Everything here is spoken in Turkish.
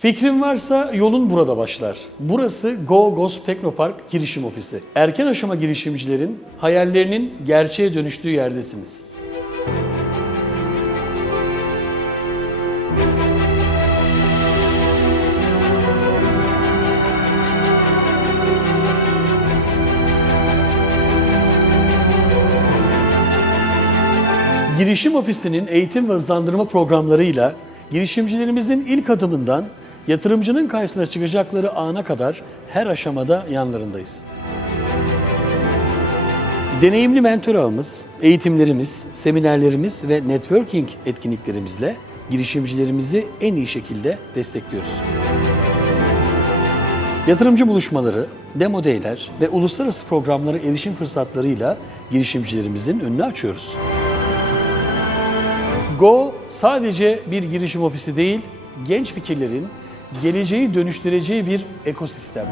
Fikrin varsa yolun burada başlar. Burası Go Gosp Teknopark girişim ofisi. Erken aşama girişimcilerin hayallerinin gerçeğe dönüştüğü yerdesiniz. Girişim Ofisi'nin eğitim ve hızlandırma programlarıyla girişimcilerimizin ilk adımından yatırımcının karşısına çıkacakları ana kadar her aşamada yanlarındayız. Deneyimli mentor ağımız, eğitimlerimiz, seminerlerimiz ve networking etkinliklerimizle girişimcilerimizi en iyi şekilde destekliyoruz. Yatırımcı buluşmaları, demo day'ler ve uluslararası programlara erişim fırsatlarıyla girişimcilerimizin önünü açıyoruz. Go sadece bir girişim ofisi değil, genç fikirlerin geleceği dönüştüreceği bir ekosistem.